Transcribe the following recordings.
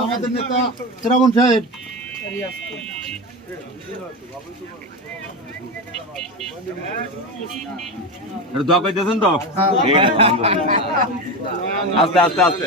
আমাদের নেতা শ্রাবণ সাহেব দোয়া পাইতেছেন তো ঠিক আছে, আস্তে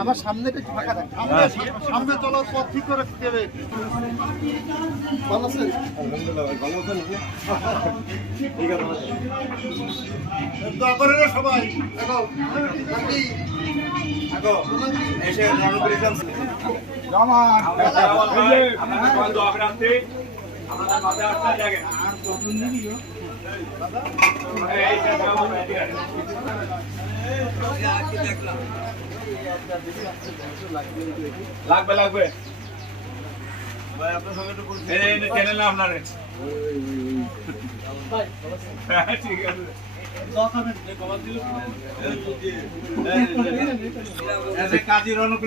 আমার সামনে একটু ফাঁকা থাকে সামনে সামনে চলার পথ ঠিক করে দিতে হবে ভালো আছেন দোয়া করে রে সবাই দেখো নাকি লাগবে লাগবে। এই, এই, টেনে না আপনার। ঠিক আছে।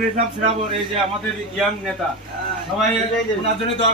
ইসলাম শ্রাবণ এই যে আমাদের ইয়াং নেতা। সবাই ওনার জন্য দোয়া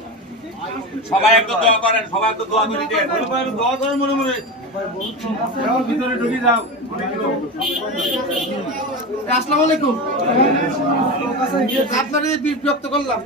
সবাই একটু দোয়া করেন সবাই একটু দোয়া করে দেন দোয়া করেন মনে মনে ভিতরে ঢুকে যাও আসসালামু আলাইকুম আপনাদের বিরক্ত করলাম